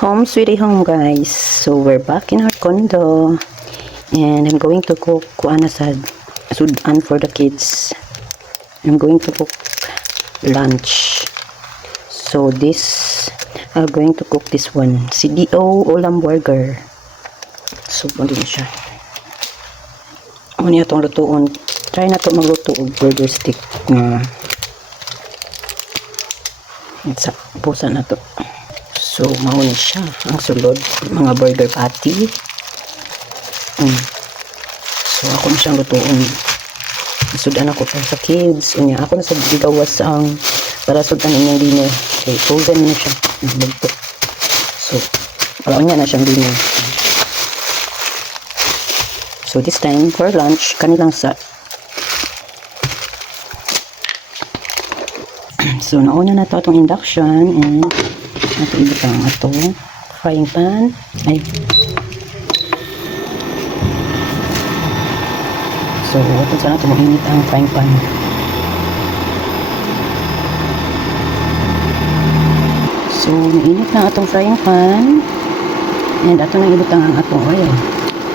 Home sweetie home, guys. So we're back in our condo and I'm going to cook kuana sad sudan for the kids. I'm going to cook lunch. So this I'm going to cook this one, CDO ulam burger. So ano din siya. Ano niya itong lutuon. Try na to magluto og burger stick nga sa pusa na to. So, mauni siya. Ang sulod, mga burger patty. So, ako na siyang lutuon. Sudan ako para sa kids. Unya, ako na sa gigawas ang para sudan inyong dinner. Okay, frozen na siya. So, wala niya na siyang dinner. So, this time, for lunch, kanilang sa so, nauna na ito itong induction and ito ibutang itong frying pan. Ay. So, ito sana ito mainit ang frying pan. So, mainit na itong frying pan and ito na ibutang ang itong oil.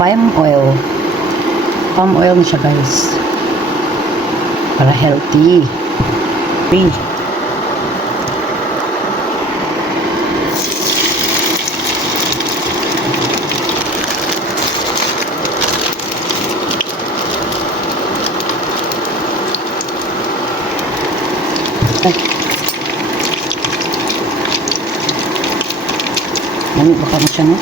Palm oil na siya, guys, para healthy. Free. Lamig baka mo siya, no?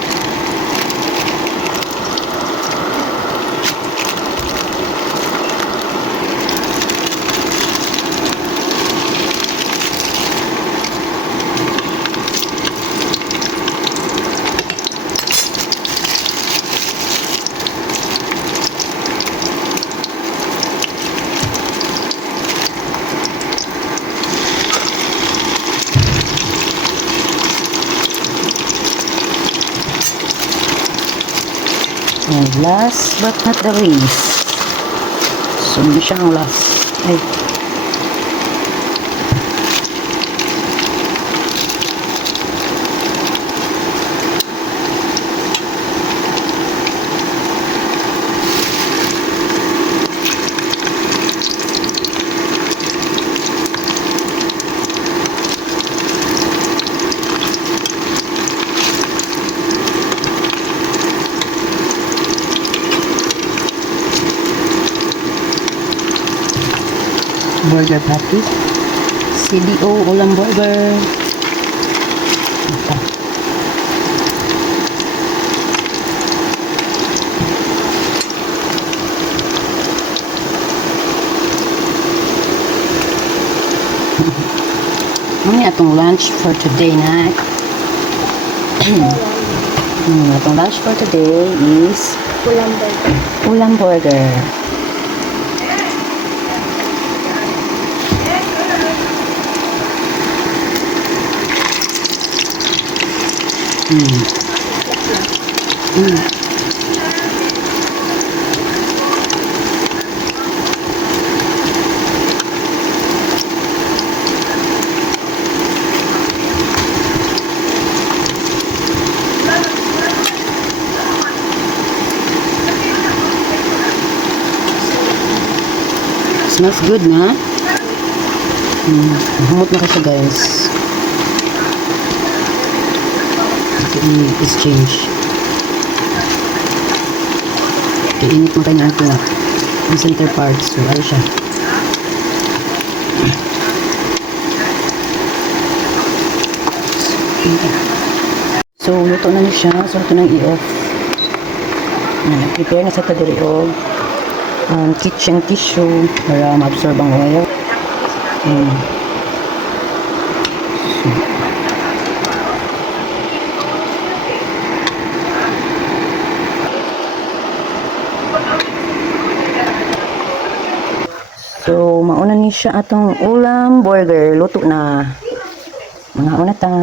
And last but not the least, so hindi siya ang last. Ay. Burger patty, CDO ulam burger. Ito. Ano atong lunch for today, na? Atong lunch for today is ulam burger. Ulam burger. Smells good, na? Humot na kasi, guys. Is change. Iinit mo kayo na ito ang center part. So, ano siya? So, luto na niya siya. So, ito nang i-off. Prepare na sa tadiri o kitchen tissue para ma-absorb ang oil. So, mauna ni siya atong ulam burger. Luto na. Mga una ta.